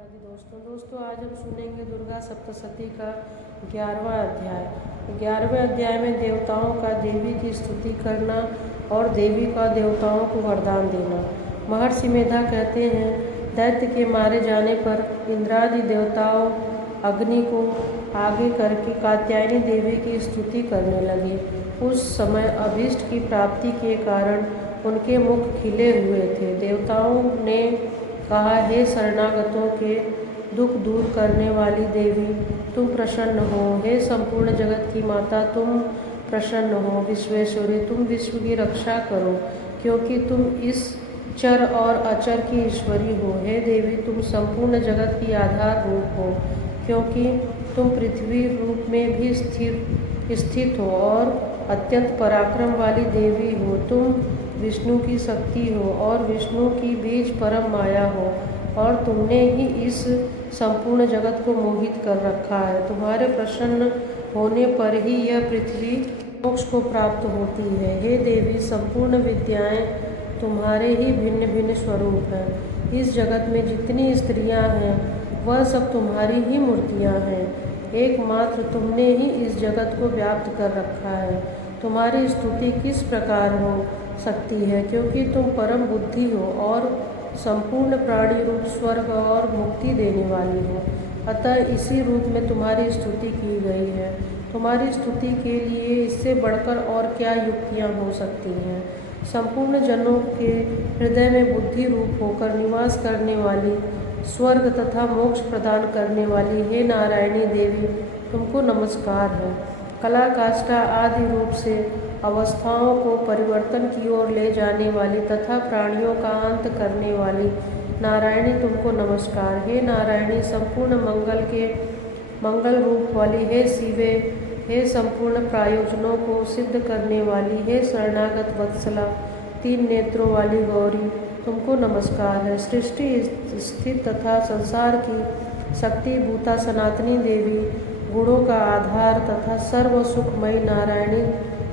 माता दी। दोस्तों आज हम सुनेंगे दुर्गा सप्तशती का 11वां अध्याय। 11वें अध्याय में देवताओं का देवी की स्तुति करना और देवी का देवताओं को वरदान देना। महर्षि मेधा कहते हैं, दैत्य के मारे जाने पर इंद्रादि देवताओं अग्नि को आगे करके कात्यायनी देवी की स्तुति करने लगे। उस समय अभीष्ट की प्राप्ति के कारण उनके मुख खिले हुए थे। देवताओं ने कहा, हे शरणागतों के दुख दूर करने वाली देवी, तुम प्रसन्न हो। हे संपूर्ण जगत की माता, तुम प्रसन्न हो। विश्वेश्वरी, तुम विश्व की रक्षा करो, क्योंकि तुम इस चर और अचर की ईश्वरी हो। हे देवी, तुम संपूर्ण जगत की आधार रूप हो, क्योंकि तुम पृथ्वी रूप में भी स्थित हो और अत्यंत पराक्रम वाली देवी हो। तुम विष्णु की शक्ति हो और विष्णु की बीज परम माया हो, और तुमने ही इस संपूर्ण जगत को मोहित कर रखा है। तुम्हारे प्रसन्न होने पर ही यह पृथ्वी मोक्ष को प्राप्त होती है। हे देवी, संपूर्ण विद्याएं तुम्हारे ही भिन्न भिन्न स्वरूप हैं। इस जगत में जितनी स्त्रियां हैं वह सब तुम्हारी ही मूर्तियां हैं। एकमात्र तुमने ही इस जगत को व्याप्त कर रखा है। तुम्हारी स्तुति किस प्रकार हो सकती है, क्योंकि तुम परम बुद्धि हो और संपूर्ण प्राणी रूप स्वर्ग और मुक्ति देने वाली हो। अतः इसी रूप में तुम्हारी स्तुति की गई है। तुम्हारी स्तुति के लिए इससे बढ़कर और क्या युक्तियाँ हो सकती हैं। संपूर्ण जनों के हृदय में बुद्धि रूप होकर निवास करने वाली, स्वर्ग तथा मोक्ष प्रदान करने वाली, हे नारायणी देवी, तुमको नमस्कार है। कला काष्ठा आदि रूप से अवस्थाओं को परिवर्तन की ओर ले जाने वाली तथा प्राणियों का अंत करने वाली नारायणी, तुमको नमस्कार। हे नारायणी, संपूर्ण मंगल रूप वाली, हे शिवे, हे संपूर्ण प्रयोजनों को सिद्ध करने वाली, हे शरणागत वत्सला, 3 नेत्रों वाली गौरी, तुमको नमस्कार है। सृष्टि स्थित तथा संसार की शक्ति भूता सनातनी देवी, गुणों का आधार तथा सर्व सुखमयी नारायणी,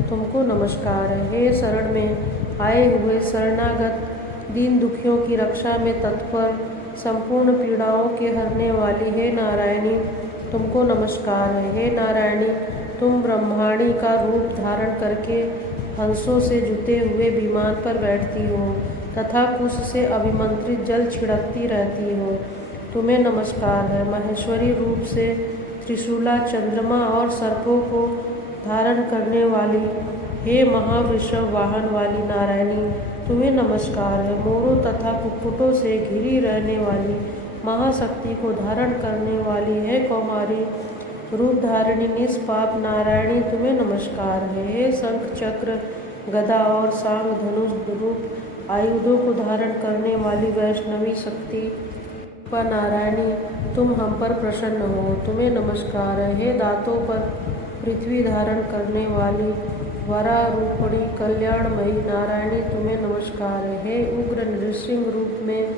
तुमको नमस्कार है। हे शरण में आए हुए शरणागत दीन दुखियों की रक्षा में तत्पर, संपूर्ण पीड़ाओं के हरने वाली, हे नारायणी, तुमको नमस्कार है। हे नारायणी, तुम ब्रह्माणी का रूप धारण करके हंसों से जुते हुए विमान पर बैठती हो तथा कुश से अभिमंत्रित जल छिड़कती रहती हो, तुम्हें नमस्कार है। महेश्वरी रूप से त्रिशूला, चंद्रमा और सर्पों को धारण करने वाली, हे महावृषभ वाहन वाली नारायणी, तुम्हें नमस्कार है। मोरों तथा कुक्कुटों से घिरी रहने वाली, महाशक्ति को धारण करने वाली, हे कौमारी रूप धारिणी निष्पाप नारायणी, तुम्हें नमस्कार है। हे शंख चक्र गदा और सांग धनुष रूप आयुधों को धारण करने वाली वैष्णवी शक्ति नारायणी, तुम हम पर प्रसन्न हो, तुम्हें नमस्कार है। हे दांतों पर पृथ्वी धारण करने वाली वराह रूपणी कल्याणमयी नारायणी, तुम्हें नमस्कार है। हे उग्र नृसिंह रूप में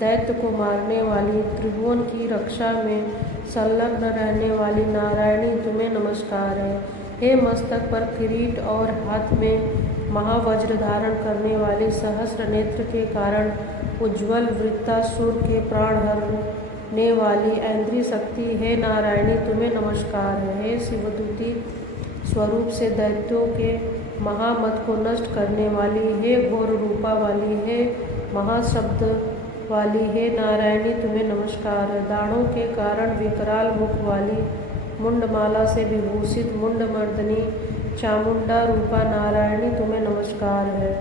दैत्य को मारने वाली, त्रिभुवन की रक्षा में संलग्न रहने वाली नारायणी, तुम्हें नमस्कार है। हे मस्तक पर किरीट और हाथ में महावज्र धारण करने वाली, सहस्र नेत्र के कारण उज्ज्वल वृत्तासुर के प्राण हरने वाली ऐन्द्री शक्ति, हे नारायणी, तुम्हें नमस्कार है। हे शिवदूती स्वरूप से दैत्यों के महामत को नष्ट करने वाली, हे घोर रूपा वाली, हे महाशब्द वाली, हे नारायणी, तुम्हें नमस्कार है। दाढ़ों के कारण विकराल मुख वाली, मुंडमाला से विभूषित मुंडमर्दनी चामुंडा रूपा नारायणी, तुम्हें नमस्कार है।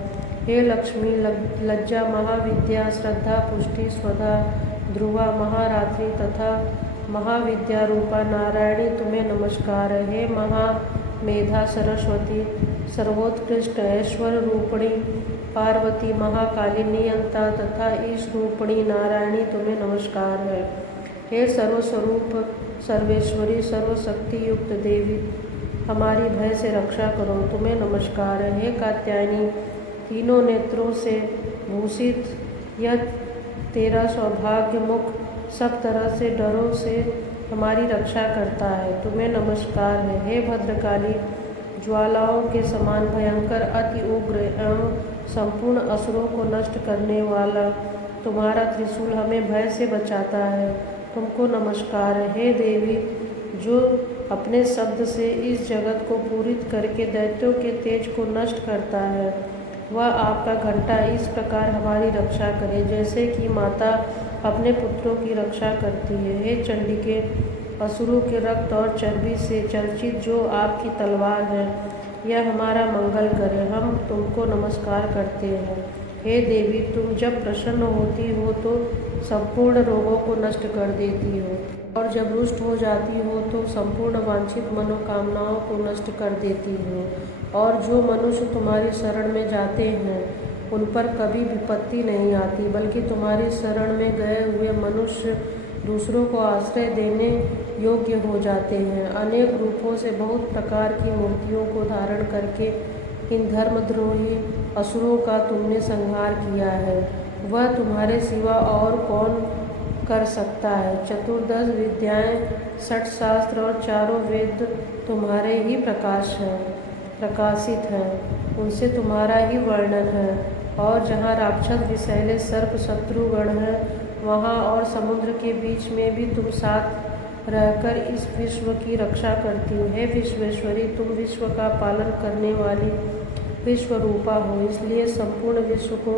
हे लक्ष्मी, लज्जा, महाविद्या, श्रद्धा, पुष्टि, स्वधा, ध्रुवा, महारात्रि तथा महाविद्या रूपा नारायणी, तुम्हें नमस्कार है। हे महामेधा, सरस्वती, सर्वोत्कृष्ट ऐश्वर्य रूपणी पार्वती, महाकाली, नियंता तथा ईश रूपणी नारायणी, तुम्हें नमस्कार है। हे सर्वस्वरूप, सर्वेश्वरी, सर्वशक्ति युक्त देवी, हमारी भय से रक्षा करो, तुम्हें नमस्कार है। हे कात्यायनी, तीनों नेत्रों से भूषित, यह तेरा सौभाग्य मुख सब तरह से डरों से हमारी रक्षा करता है, तुम्हें नमस्कार है। हे भद्रकाली, ज्वालाओं के समान भयंकर, अति उग्र एवं संपूर्ण असुरों को नष्ट करने वाला, तुम्हारा त्रिशूल हमें भय से बचाता है। तुमको नमस्कार है, हे देवी, जो अपने शब्द से इस जगत को पूरित करके दैत्यों के तेज को नष्ट करता है। वह आपका घंटा इस प्रकार हमारी रक्षा करे, जैसे कि माता अपने पुत्रों की रक्षा करती है। हे चंडिके, असुरों के रक्त और चर्बी से चर्चित जो आपकी तलवार है, यह हमारा मंगल करे। हम तुमको नमस्कार करते हैं। हे देवी, तुम जब प्रसन्न होती हो तो संपूर्ण रोगों को नष्ट कर देती हो, और जब रुष्ट हो जाती हो तो संपूर्ण वांछित मनोकामनाओं को नष्ट कर देती हो। और जो मनुष्य तुम्हारी शरण में जाते हैं उन पर कभी विपत्ति नहीं आती, बल्कि तुम्हारी शरण में गए हुए मनुष्य दूसरों को आश्रय देने योग्य हो जाते हैं। अनेक रूपों से बहुत प्रकार की मूर्तियों को धारण करके इन धर्मद्रोही असुरों का तुमने संहार किया है। वह तुम्हारे सिवा और कौन कर सकता है। चतुर्दश विद्याएं, 60 शास्त्र और चारों वेद तुम्हारे ही प्रकाशित हैं, उनसे तुम्हारा ही वर्णन है। और जहाँ राक्षस विषैले सर्प शत्रुगण हैं, वहाँ और समुद्र के बीच में भी तुम साथ रहकर इस विश्व की रक्षा करती हो। हे विश्वेश्वरी, तुम विश्व का पालन करने वाली विश्व रूपा हो, इसलिए संपूर्ण विश्व को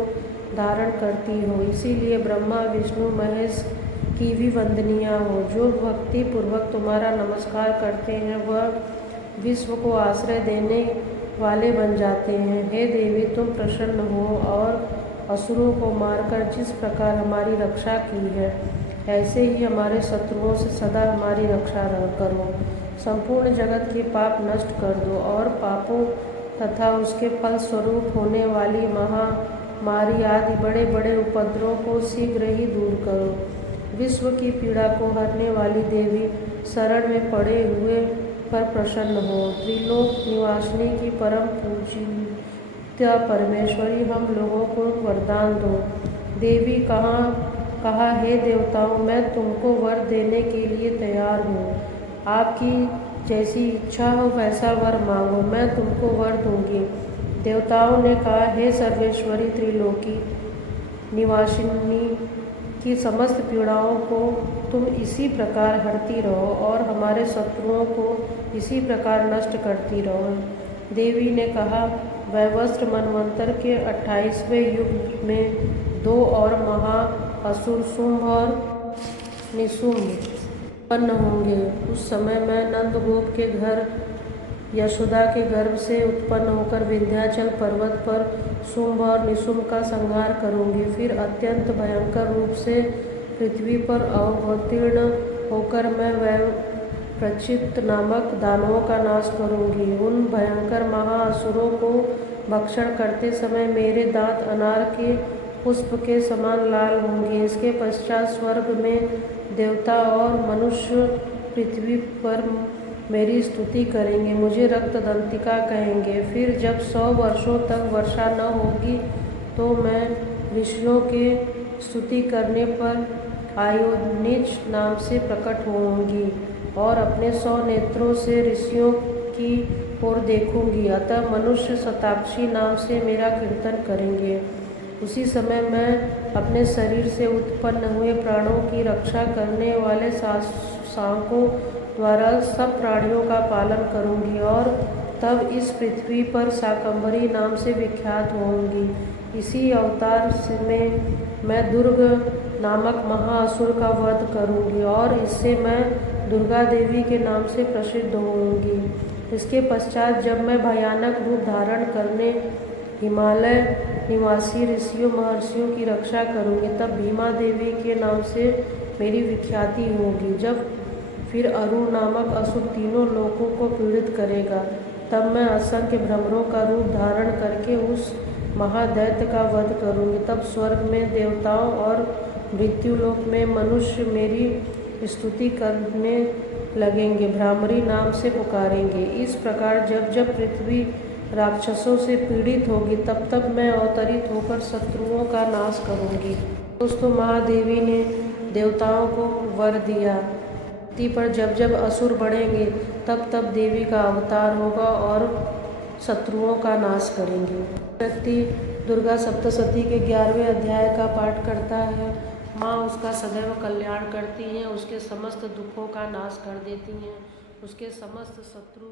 धारण करती हो। इसीलिए ब्रह्मा, विष्णु, महेश की भी वंदनीय हो। जो भक्ति पूर्वक तुम्हारा नमस्कार करते हैं वह विश्व को आश्रय देने वाले बन जाते हैं। हे देवी, तुम प्रसन्न हो और असुरों को मारकर जिस प्रकार हमारी रक्षा की है, ऐसे ही हमारे शत्रुओं से सदा हमारी रक्षा करो। संपूर्ण जगत के पाप नष्ट कर दो और पापों तथा उसके फल स्वरूप होने वाली महामारी आदि बड़े बड़े उपद्रवों को शीघ्र ही दूर करो। विश्व की पीड़ा को हरने वाली देवी, शरण में पड़े हुए पर प्रसन्न हो। त्रिलोक निवासिनी की परम पूज्य परमेश्वरी, हम लोगों को वरदान दो। देवी कहा, हे देवताओं, मैं तुमको वर देने के लिए तैयार हूँ। आपकी जैसी इच्छा हो वैसा वर मांगो, मैं तुमको वर दूंगी। देवताओं ने कहा, हे सर्वेश्वरी त्रिलोकी निवासिनी की समस्त पीड़ाओं को तुम इसी प्रकार हरती रहो और हमारे शत्रुओं को इसी प्रकार नष्ट करती रहो। देवी ने कहा, वैवस्त्र मनवंतर के 28वें युग में 2 और महा असुर शुंभ और निशुंभ उत्पन्न होंगे। उस समय मैं नंदगोप के घर यशोदा के गर्भ से उत्पन्न होकर विंध्याचल पर्वत पर शुंभ और निशुंभ का संहार करूंगी। फिर अत्यंत भयंकर रूप से पृथ्वी पर अवतीर्ण होकर मैं प्रचित नामक दानवों का नाश करूंगी। उन भयंकर महाअसुरों को भक्षण करते समय मेरे दांत अनार के पुष्प के समान लाल होंगे। इसके पश्चात स्वर्ग में देवता और मनुष्य पृथ्वी पर मेरी स्तुति करेंगे, मुझे रक्तदंतिका कहेंगे। फिर जब 100 वर्षों तक वर्षा न होगी तो मैं ऋषियों के स्तुति करने पर आयोनिज नाम से प्रकट होंगी और अपने 100 नेत्रों से ऋषियों की ओर देखूंगी। अतः मनुष्य शताक्षी नाम से मेरा कीर्तन करेंगे। उसी समय मैं अपने शरीर से उत्पन्न हुए प्राणों की रक्षा करने वाले शावकों द्वारा सब प्राणियों का पालन करूंगी और तब इस पृथ्वी पर शाकंभरी नाम से विख्यात होंगी। इसी अवतार में मैं दुर्ग नामक महाअसुर का वध करूंगी और इससे मैं दुर्गा देवी के नाम से प्रसिद्ध होंगी। इसके पश्चात जब मैं भयानक रूप धारण करने हिमालय निवासी ऋषियों महर्षियों की रक्षा करूंगी, तब भीमा देवी के नाम से मेरी विख्याति होगी। जब फिर अरुण नामक असुर तीनों लोकों को पीड़ित करेगा, तब मैं असंख्य भ्रमरों का रूप धारण करके उस महादैत्य का वध करूंगी। तब स्वर्ग में देवताओं और मृत्युलोक में मनुष्य मेरी स्तुति करने लगेंगे, भ्रामरी नाम से पुकारेंगे। इस प्रकार जब जब पृथ्वी राक्षसों से पीड़ित होगी तब तब मैं अवतरित होकर शत्रुओं का नाश करूंगी। दोस्तों, महादेवी ने देवताओं को वर दिया। धरती पर जब जब असुर बढ़ेंगे तब तब देवी का अवतार होगा और शत्रुओं का नाश करेंगे। व्यक्ति दुर्गा सप्तशती के 11वें अध्याय का पाठ करता है, माँ उसका सदैव कल्याण करती हैं, उसके समस्त दुखों का नाश कर देती हैं, उसके समस्त शत्रु